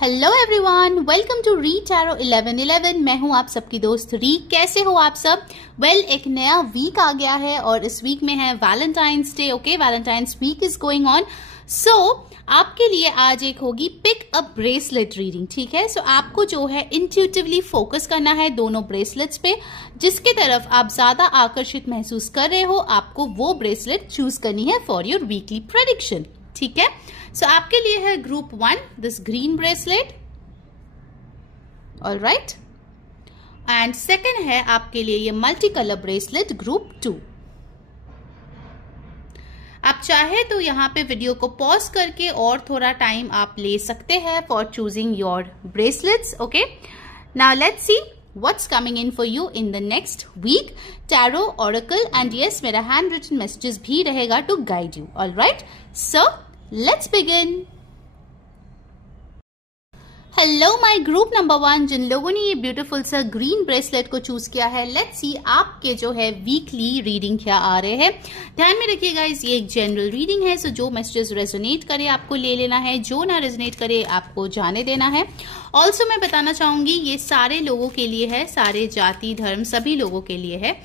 Hello everyone, welcome to Re Tarot 1111। मैं हूं आप सबकी दोस्त री। कैसे हो आप सब? एक नया वीक आ गया है और इस वीक में है Valentine's Day. Okay, Valentine's week is going on. So आपके लिए आज एक होगी पिक अ ब्रेसलेट रीडिंग। ठीक है, सो आपको जो है इंट्यूटिवली फोकस करना है दोनों ब्रेसलेट्स पे, जिसके तरफ आप ज्यादा आकर्षित महसूस कर रहे हो आपको वो ब्रेसलेट चूज करनी है फॉर योर वीकली प्रेडिक्शन। ठीक है, सो आपके लिए है group 1 this green bracelet, all right. And second है आपके लिए ये मल्टी कलर ब्रेसलेट ग्रुप 2। आप चाहे तो यहाँ पे वीडियो को पॉज करके और थोड़ा टाइम आप ले सकते हैं for choosing your bracelets. Okay, now let's C what's coming in for you in the next week, tarot, oracle and yes मेरा hand written messages भी रहेगा to guide you. all right, so let's begin. Hello my group number 1, जिन लोगों ने ये beautiful सा green bracelet को choose किया है, लेट्स सी आपके जो है वीकली रीडिंग क्या आ रहे हैं। ध्यान में रखिएगा ये एक जनरल रीडिंग है, सो जो मैसेजेस रेजोनेट करे आपको ले लेना है, जो ना रेजोनेट करे आपको जाने देना है। ऑल्सो मैं बताना चाहूंगी ये सारे लोगों के लिए है, सारे जाति धर्म सभी लोगों के लिए है।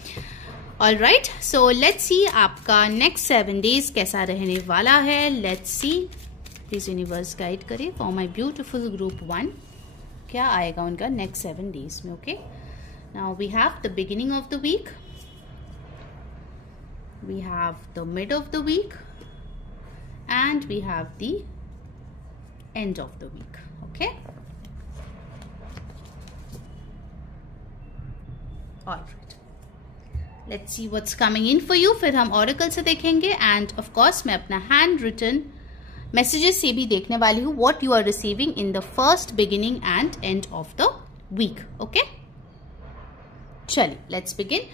All right, so let's see आपका नेक्स्ट 7 डेज कैसा रहने वाला है। Let's see, please universe guide करे फॉर माई ब्यूटिफुल ग्रुप 1, क्या आएगा उनका नेक्स्ट 7 डेज में। Okay, now we have the beginning of the week, we have the mid of the week and we have the end of the week. Okay, all right, let's see what's coming in for you. फिर हम oracle से देखेंगे end of course मैं अपना hand written messages से भी देखने वाली हूँ what you are receiving in the first beginning and end of the week. Okay, चलिए let's begin.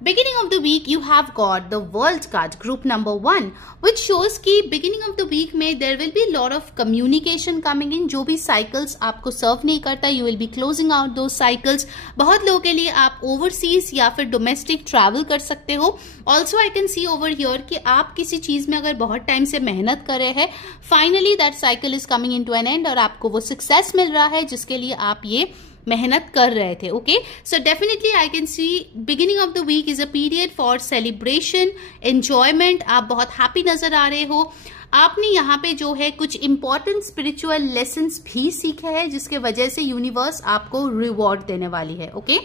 Beginning of the week you have got the World card, group number 1, which shows कि beginning of the week में there will be lot of communication coming in। जो भी cycles आपको serve नहीं करता you will be closing out those cycles। बहुत लोगों के लिए आप overseas या फिर domestic travel कर सकते हो। Also I can see over here कि आप किसी चीज में अगर बहुत टाइम से मेहनत कर रहे हैं, finally that cycle is coming into an end और आपको वो success मिल रहा है जिसके लिए आप ये मेहनत कर रहे थे। Okay, so definitely I can see beginning of the week is a period for celebration, enjoyment. आप बहुत हैप्पी नजर आ रहे हो। आपने यहाँ पे जो है कुछ इंपॉर्टेंट स्पिरिचुअल लेसन्स भी सीखे हैं जिसके वजह से यूनिवर्स आपको रिवॉर्ड देने वाली है। ओके,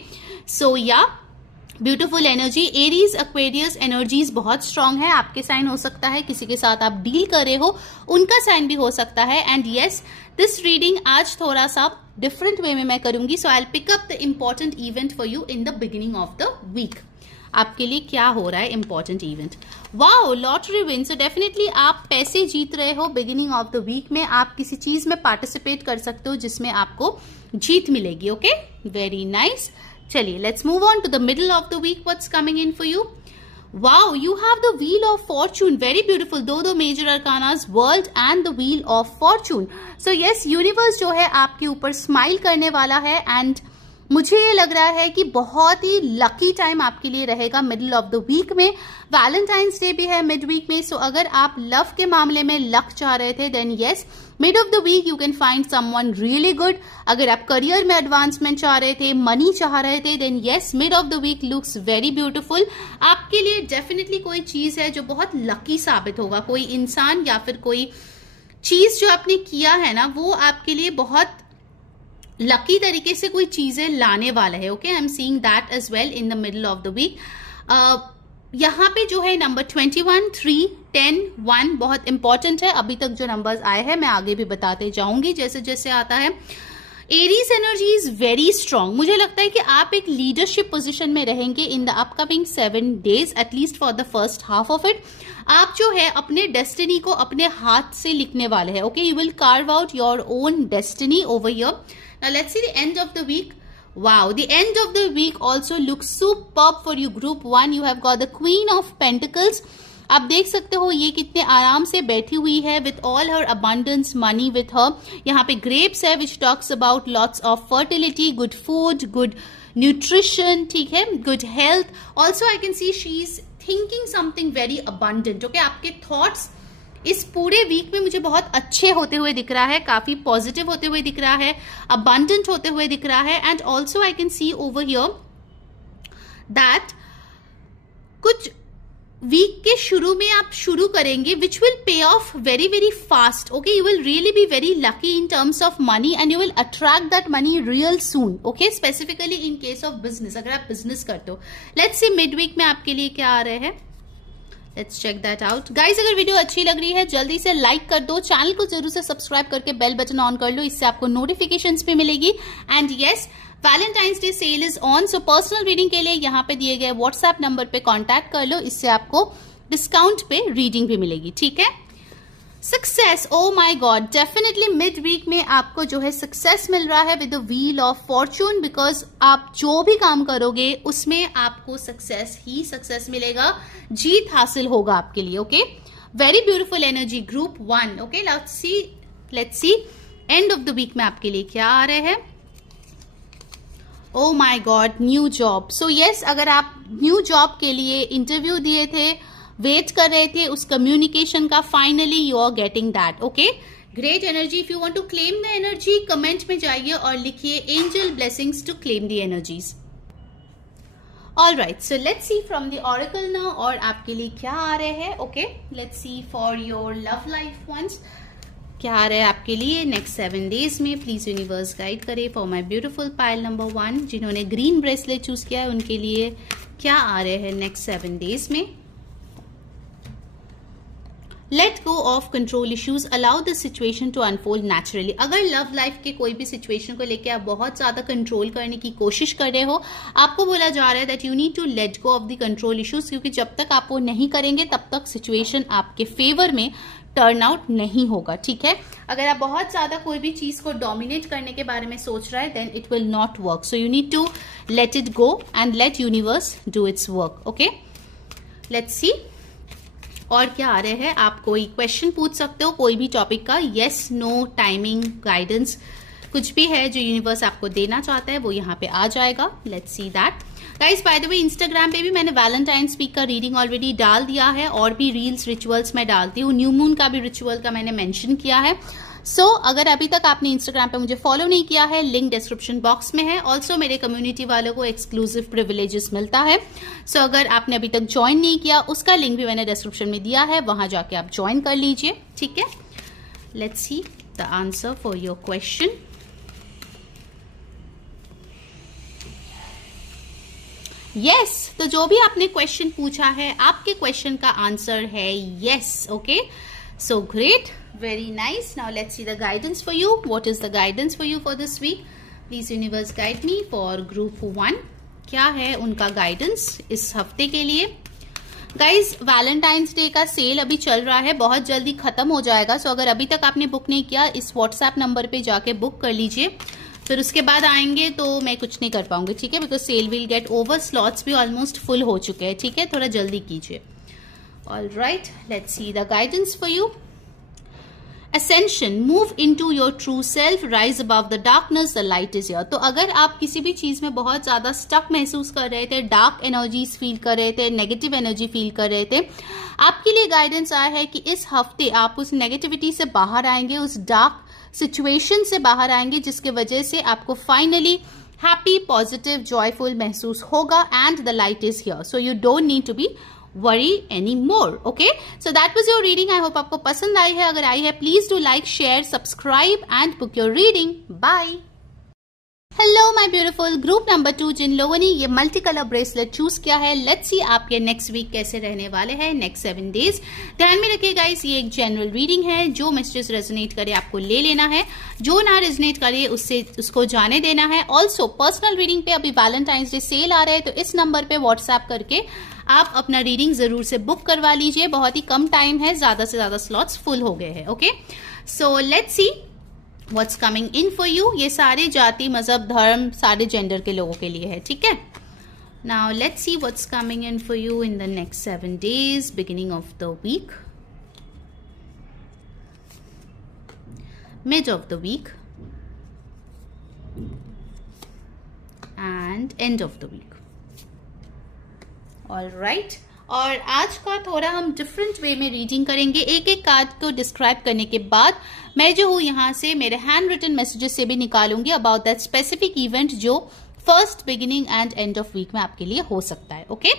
सो या beautiful energy, Aries Aquarius energies बहुत स्ट्रांग है। आपके साइन हो सकता है, किसी के साथ आप डील कर रहे हो उनका साइन भी हो सकता है। एंड यस, दिस रीडिंग आज थोड़ा सा डिफरेंट वे में मैं करूंगी, so I will pick up the important event for you in the beginning of the week. आपके लिए क्या हो रहा है important event? Wow, lottery win. So definitely आप पैसे जीत रहे हो बिगिनिंग ऑफ द वीक में। आप किसी चीज में पार्टिसिपेट कर सकते हो जिसमें आपको जीत मिलेगी। Okay, very nice. चलिए let's move on to the middle of the week, what's coming in for you. Wow, you have the Wheel of Fortune, very beautiful। दो major arcanas, World and the Wheel of Fortune। So yes, universe जो है आपके ऊपर smile करने वाला है and मुझे ये लग रहा है कि बहुत ही लकी टाइम आपके लिए रहेगा मिडिल ऑफ द वीक में। वैलेंटाइंस डे भी है मिड वीक में, सो अगर आप लव के मामले में लक चाह रहे थे then yes, mid of the week you can find someone really good. अगर आप करियर में एडवांसमेंट चाह रहे थे, मनी चाह रहे थे, then yes, mid of the week looks very beautiful. आपके लिए डेफिनेटली कोई चीज है जो बहुत लकी साबित होगा। कोई इंसान या फिर कोई चीज जो आपने किया है ना, वो आपके लिए बहुत लकी तरीके से कोई चीजें लाने वाला है। Okay, I am seeing that as well in the middle of the week. यहाँ पे जो है नंबर 21, 3, 10, 1 बहुत इंपॉर्टेंट है। अभी तक जो नंबर्स आए हैं मैं आगे भी बताते जाऊंगी जैसे जैसे आता है। Aries energy is very strong. मुझे लगता है कि आप एक लीडरशिप पोजीशन में रहेंगे in the upcoming 7 days, at least for the first half of it. आप जो है अपने डेस्टिनी को अपने हाथ से लिखने वाले हैं। Okay, you will carve out your own destiny over here. Now let's see the end of the week. Wow, the end of the week also looks superb for you group 1. You have got the Queen of Pentacles. आप देख सकते हो ये कितने आराम से बैठी हुई है with all her abundance money with her. यहाँ पे grapes है which talks about lots of fertility, good food, good nutrition, ठीक है, good health. Also I can see she is thinking something very abundant. Okay, आपके thoughts इस पूरे week में मुझे बहुत अच्छे होते हुए दिख रहा है, काफी पॉजिटिव होते हुए दिख रहा है, अबंडेंट होते हुए दिख रहा है। And also I can see over here that कुछ वीक के शुरू में आप शुरू करेंगे which will pay of very very fast. Okay, you will really be very lucky in terms of money and you will attract that money real soon. Okay, specifically in case of business, अगर आप business करते हो। Let's see mid week में आपके लिए क्या आ रहे हैं, let's check that out. Guys, अगर वीडियो अच्छी लग रही है जल्दी से लाइक कर दो, चैनल को जरूर से सब्सक्राइब करके बेल बटन ऑन कर लो, इससे आपको नोटिफिकेशंस भी मिलेगी। And yes, Valentine's Day sale is on, so personal reading के लिए यहाँ पे दिए गए व्हाट्सएप नंबर पे कांटेक्ट कर लो, इससे आपको डिस्काउंट पे रीडिंग भी मिलेगी। ठीक है, success, oh my god, definitely mid week में आपको जो है सक्सेस मिल रहा है with the Wheel of Fortune, because आप जो भी काम करोगे उसमें आपको सक्सेस ही सक्सेस मिलेगा, जीत हासिल होगा आपके लिए। Okay, very beautiful energy, group 1। Okay, let's see end of the week में आपके लिए क्या आ रहे हैं। Oh my god, new job. So yes, अगर आप न्यू जॉब के लिए इंटरव्यू दिए थे, वेट कर रहे थे उस कम्युनिकेशन का, finally you are getting that. Okay, great energy. If you want to claim the energy, comment में जाइए और लिखिए angel blessings to claim the energies. All right, so let's see from the oracle now, और आपके लिए क्या आ रहे हैं। Okay, let's see for your love life once क्या आ रहा है आपके लिए नेक्स्ट 7 डेज में। प्लीज यूनिवर्स गाइड करे for my beautiful pile number 1, जिन्होंने ग्रीन ब्रेसलेट चूज किया है उनके लिए क्या आ रहे हैं नेक्स्ट 7 डेज में। Let go of control issues, allow the situation to unfold naturally. अगर लव लाइफ के कोई भी सिचुएशन को लेकर आप बहुत ज्यादा कंट्रोल करने की कोशिश कर रहे हो, आपको बोला जा रहा है that you need to let go of the control issues, क्योंकि जब तक आप वो नहीं करेंगे तब तक सिचुएशन आपके फेवर में टर्न आउट नहीं होगा। ठीक है, अगर आप बहुत ज्यादा कोई भी चीज को डोमिनेट करने के बारे में सोच रहा है then it will not work, so you need to let it go and let universe do its work. Okay, let's see और क्या आ रहे हैं। आप कोई क्वेश्चन पूछ सकते हो कोई भी टॉपिक का, येस नो टाइमिंग गाइडेंस कुछ भी है जो यूनिवर्स आपको देना चाहता है वो यहाँ पे आ जाएगा। Let's see that. Guys, by the way, Instagram पे भी मैंने वैलेंटाइंस वीक का रीडिंग ऑलरेडी डाल दिया है, और भी रील्स रिचुअल्स मैं डालती हूँ, न्यू मून का भी रिचुअल का मैंने मेंशन किया है। सो अगर अभी तक आपने इंस्टाग्राम पे मुझे फॉलो नहीं किया है, लिंक डिस्क्रिप्शन बॉक्स में है। ऑल्सो मेरे कम्युनिटी वालों को एक्सक्लूसिव प्रिविलेजेस मिलता है। सो अगर आपने अभी तक ज्वाइन नहीं किया, उसका लिंक भी मैंने डिस्क्रिप्शन में दिया है, वहां जाके आप ज्वाइन कर लीजिए। ठीक है, let's see the answer for your question. Yes, तो जो भी आपने क्वेश्चन पूछा है आपके क्वेश्चन का आंसर है yes. Okay, so great, very nice. Now let's see the guidance for you. What is the guidance for you for this week? Please universe guide me for group 1. क्या है उनका guidance इस हफ्ते के लिए। Guys, Valentine's day का cell अभी चल रहा है, बहुत जल्दी खत्म हो जाएगा। सो अगर अभी तक आपने बुक नहीं किया, इस व्हाट्सएप नंबर पे जाके बुक कर लीजिए, फिर उसके बाद आएंगे तो मैं कुछ नहीं कर पाऊंगी। ठीक है, because sale will get over, slots भी ऑलमोस्ट फुल हो चुके हैं। ठीक है, थोड़ा जल्दी कीजिए। All right, let's see the guidance for you. Ascension, move into your true self, rise above the darkness, the light is here. तो अगर आप किसी भी चीज में बहुत ज्यादा स्टक महसूस कर रहे थे, डार्क एनर्जीज फील कर रहे थे, नेगेटिव एनर्जी फील कर रहे थे, आपके लिए गाइडेंस आया है कि इस हफ्ते आप उस नेगेटिविटी से बाहर आएंगे, उस डार्क सिचुएशन से बाहर आएंगे, जिसके वजह से आपको फाइनली हैप्पी, पॉजिटिव, जॉयफुल महसूस होगा and the light is here, so you don't need to be worry anymore. Okay, so that was your reading. I hope आपको पसंद आई है। अगर आई है please do like, share, subscribe and book your reading. Bye. Hello my beautiful group number 2, जिन लोगों ने ये मल्टी कलर ब्रेसलेट चूज किया है, लेट्स सी आपके नेक्स्ट वीक कैसे रहने वाले हैं, नेक्स्ट 7 डेज। ध्यान में रखिए गाइस, ये एक जनरल रीडिंग है, जो मैसेजेस रेजोनेट करे आपको ले लेना है, जो ना रेजोनेट करे उसको जाने देना है। ऑल्सो पर्सनल रीडिंग पे अभी वैलेंटाइंस डे सेल आ रहा है, तो इस नंबर पे व्हाट्सएप करके आप अपना रीडिंग जरूर से बुक करवा लीजिए, बहुत ही कम टाइम है, ज्यादा से ज्यादा स्लॉट्स फुल हो गए हैं। Okay, so let's see what's coming in for you. ये सारे जाति, मजहब, धर्म, सारे जेंडर के लोगों के लिए है। ठीक है, now let's see what's coming in for you in the next 7 days, beginning of the week, mid of the week and end of the week. All right, और आज का थोड़ा हम डिफरेंट वे में रीडिंग करेंगे। एक एक कार्ड को डिस्क्राइब करने के बाद मैं जो हूँ यहाँ से मेरे हैंड रिटन मैसेजेस से भी निकालूंगी अबाउट दैट स्पेसिफिक इवेंट जो first, beginning and end of week में आपके लिए हो सकता है। Okay,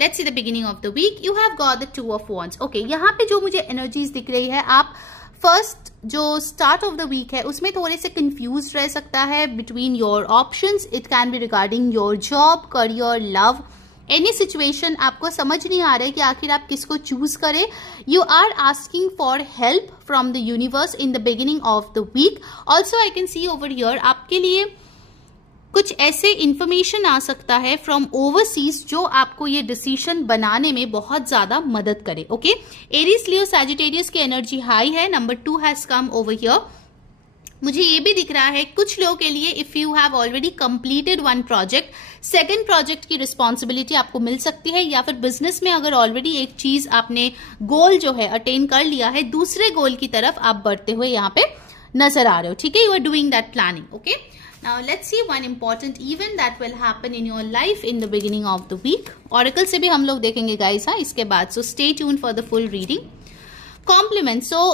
let's see the beginning of the week. You have got the 2 of wands। ओके, यहाँ पे जो मुझे एनर्जीज दिख रही है, आप फर्स्ट जो स्टार्ट ऑफ द वीक है उसमें थोड़े से कंफ्यूज रह सकता है between your options. It can be regarding your job, career, love, any situation. आपको समझ नहीं आ रहा है कि आखिर आप किसको चूज करें। You are asking for help from the universe in the beginning of the week. Also I can see over here आपके लिए कुछ ऐसे इंफॉर्मेशन आ सकता है फ्रॉम ओवरसीज जो आपको ये डिसीजन बनाने में बहुत ज्यादा मदद करे। ओके, एरीज, लियो, सैजिटेरियस की एनर्जी हाई है। Number 2 has come over here. मुझे ये भी दिख रहा है कुछ लोगों के लिए if you have already completed one project, second project की रिस्पॉन्सिबिलिटी आपको मिल सकती है, या फिर बिजनेस में अगर ऑलरेडी एक चीज आपने गोल जो है अटेन कर लिया है, दूसरे गोल की तरफ आप बढ़ते हुए यहाँ पे नजर आ रहे हो। ठीक है, you are doing that planning. Okay, now let's see one important event that will happen in your life in the beginning of the week. Oracle से भी हम लोग देखेंगे guys हाँ इसके बाद, so stay tuned for the full reading. Compliments, so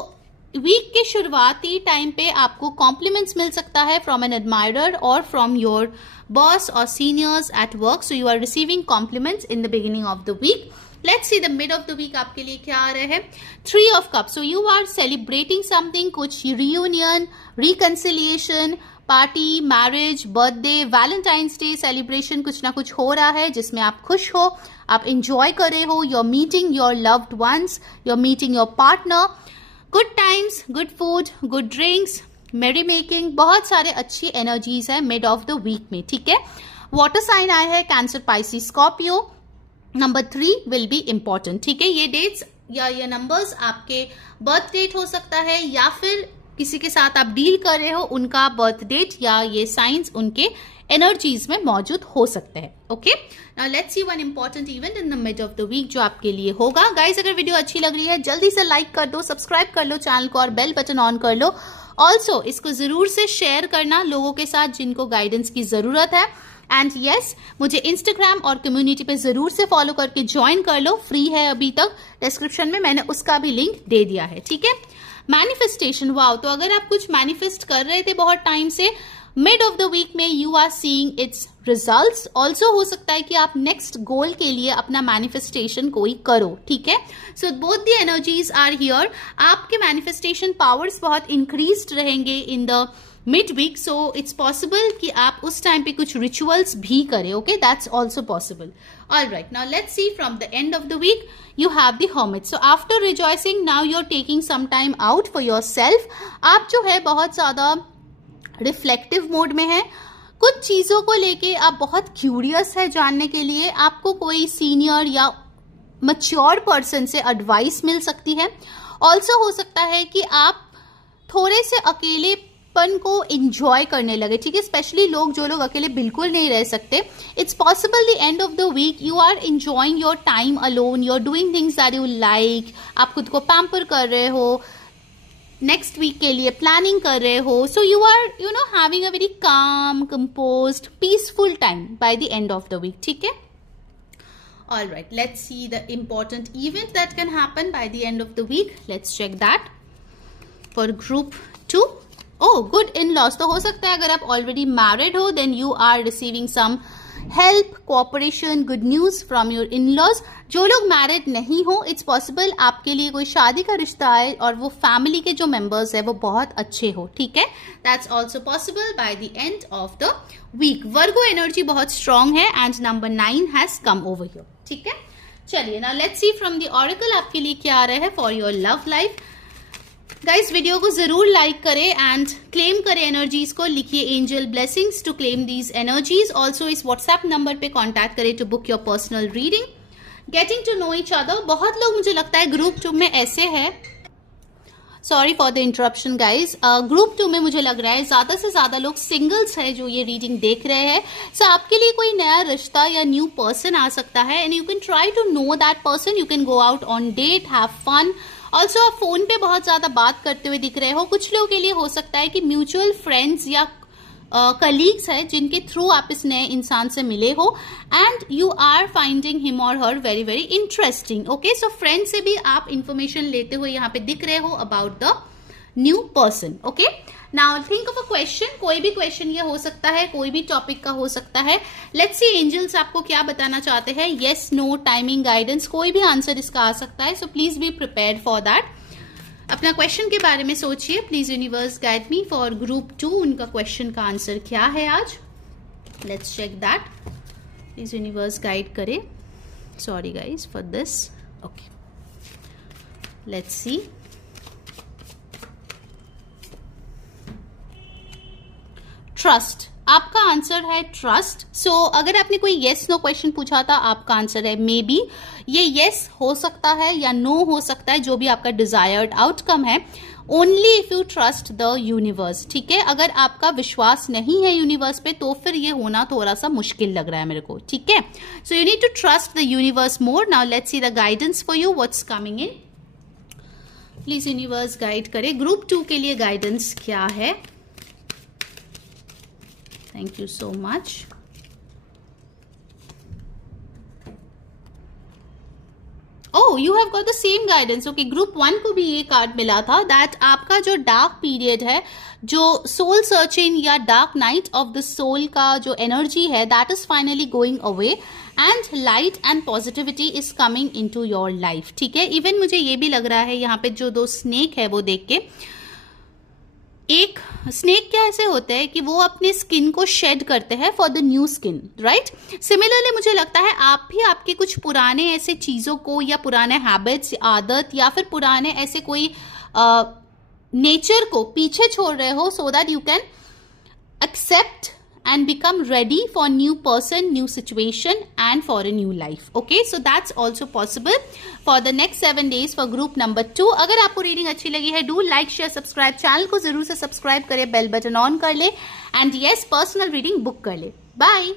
week के शुरुआती टाइम पे आपको कॉम्प्लीमेंट्स मिल सकता है फ्रॉम एन एडमायरर और फ्रॉम योर बॉस और seniors at work. So you are receiving compliments in the beginning of the week. Let's see the mid of the week आपके लिए क्या आ रहा है। 3 of cups, so you are celebrating something, कुछ reunion, reconciliation, party, marriage, birthday, Valentine's day celebration, कुछ ना कुछ हो रहा है जिसमें आप खुश हो, आप एंजॉय कर रहे हो। Your meeting your loved ones, your meeting your partner, good times, good food, good drinks, मेरी मेकिंग, बहुत सारे अच्छी एनर्जीज है मिड ऑफ द वीक में। ठीक है, वाटर साइन आया है cancer, Pisces, Scorpio. Number 3 will be important. ठीक है, ये डेट्स या ये नंबर्स आपके बर्थ डेट हो सकता है, या फिर किसी के साथ आप डील कर रहे हो उनका बर्थ डेट, या ये साइंस उनके एनर्जीज में मौजूद हो सकते हैं। Okay, now let's see one important event in the mid of the week जो आपके लिए होगा। गाइस, अगर वीडियो अच्छी लग रही है जल्दी से लाइक कर दो, सब्सक्राइब कर लो चैनल को और बेल बटन ऑन कर लो। ऑल्सो इसको जरूर से शेयर करना लोगों के साथ जिनको गाइडेंस की जरूरत है। एंड यस, मुझे इंस्टाग्राम और कम्युनिटी पे जरूर से फॉलो करके ज्वाइन कर लो, फ्री है अभी तक, डिस्क्रिप्शन में मैंने उसका भी लिंक दे दिया है। ठीक है, मैनिफेस्टेशन, वाओ, तो अगर आप कुछ मैनिफेस्ट कर रहे थे बहुत टाइम से, मिड ऑफ द वीक में you are seeing its results. Also हो सकता है कि आप नेक्स्ट गोल के लिए अपना मैनिफेस्टेशन कोई करो। ठीक है, so both the energies are here. आपके मैनिफेस्टेशन पावर्स बहुत इंक्रीज्ड रहेंगे in the mid week, so it's possible कि आप उस टाइम पे कुछ रिचुअल्स भी करें। Okay, that's also possible. All right, now let's see from the end of the week you have the hermit. So after rejoicing now you're taking some time out for yourself. आप जो है बहुत ज्यादा reflective mode में है, कुछ चीजों को लेके आप बहुत क्यूरियस है जानने के लिए। आपको कोई सीनियर या मच्योर पर्सन से एडवाइस मिल सकती है। ऑल्सो हो सकता है कि आप थोड़े से अकेलेपन को एंजॉय करने लगे। ठीक है, स्पेशली जो लोग अकेले बिल्कुल नहीं रह सकते, it's possible the end of the week you are enjoying your time alone, you are doing things that you like, आप खुद को पैम्पर कर रहे हो, नेक्स्ट वीक के लिए प्लानिंग कर रहे हो। So you are having a very calm, composed, peaceful time by the end of the week. ठीक है, all right, let's see the important event that can happen by the end of the week. Let's check that for group 2। Good in laws, तो हो सकता है अगर आप already married हो then you are receiving some help, cooperation, good news from your in laws. जो लोग married नहीं हो, इट्स पॉसिबल आपके लिए कोई शादी का रिश्ता आए और वो फैमिली के जो मेंबर्स है वो बहुत अच्छे हो। ठीक है, that's also possible by the end of the week. Virgo energy बहुत स्ट्रांग है and number 9 has come over here. ठीक है, चलिए now let's see from the oracle आपके लिए क्या आ रहा है for your love life. Guys, video को जरूर लाइक करें एंड क्लेम करें एनर्जीज को, लिखिए angel blessings to claim these energies. Also इस व्हाट्सएप नंबर पे कांटेक्ट करें to book your personal reading. Getting to know each other, बहुत लोग मुझे लगता है ग्रुप 2 में ऐसे है, sorry for the interruption guys, group 2 में मुझे लग रहा है ज्यादा से ज्यादा लोग सिंगल्स है जो ये रीडिंग देख रहे हैं। सो आपके लिए कोई नया रिश्ता या न्यू पर्सन आ सकता है and you can try to know that person, you can go out on date, have fun. Also आप फोन पे बहुत ज्यादा बात करते हुए दिख रहे हो। कुछ लोगों के लिए हो सकता है कि म्यूचुअल फ्रेंड्स या कलीग्स है जिनके थ्रू आप इस नए इंसान से मिले हो and you are finding him or her very very interesting. Okay, so friend से भी आप इंफॉर्मेशन लेते हुए यहाँ पे दिख रहे हो about the new person. Okay, now think of a question. कोई भी क्वेश्चन ये हो सकता है, कोई भी टॉपिक का हो सकता है. लेट्स सी एंजल्स आपको क्या बताना चाहते हैं. येस, नो, टाइमिंग, गाइडेंस, कोई भी आंसर इसका आ सकता है. So please be prepared for that. अपना क्वेश्चन के बारे में सोचिए. Please universe guide me for group 2. उनका क्वेश्चन का आंसर क्या है आज. Let's check that. Please universe guide करे. Sorry guys for this. Okay, let's see. Trust, आपका आंसर है ट्रस्ट. सो अगर आपने कोई येस नो क्वेश्चन पूछा था, आपका आंसर है मे बी. ये येस हो सकता है या नो हो सकता है, जो भी आपका डिजायर्ड आउटकम है. Only if you trust the universe. ठीक है, अगर आपका विश्वास नहीं है यूनिवर्स पे तो फिर ये होना थोड़ा सा मुश्किल लग रहा है मेरे को. ठीक है, so you need to trust the universe more. Now let's see the guidance for you. What's coming in. Please universe guide करे. ग्रुप 2 के लिए गाइडेंस क्या है. Thank you so much. Oh, you have got the same guidance. Okay, group 1 को भी ये card मिला था that आपका जो डार्क पीरियड है, जो सोल सर्चिंग या dark night of the soul का जो एनर्जी है, that is finally going away and light and positivity is coming into your life. ठीक है, इवन मुझे ये भी लग रहा है यहाँ पे जो 2 स्नेक है वो देख के, एक स्नेक क्या ऐसे होते हैं कि वो अपने स्किन को शेड करते हैं for the new skin, right. Similarly मुझे लगता है आप भी आपके कुछ पुराने ऐसे चीजों को या पुराने हैबिट्स, आदत या फिर पुराने ऐसे कोई नेचर को पीछे छोड़ रहे हो so that you can accept and become ready for new person, new situation and for a new life. Okay, so that's also possible for the next 7 days for group number 2. अगर आपको reading अच्छी लगी है, do like, share, subscribe. Channel को जरूर से subscribe करें, bell button on कर ले and yes, personal reading book कर ले. बाय.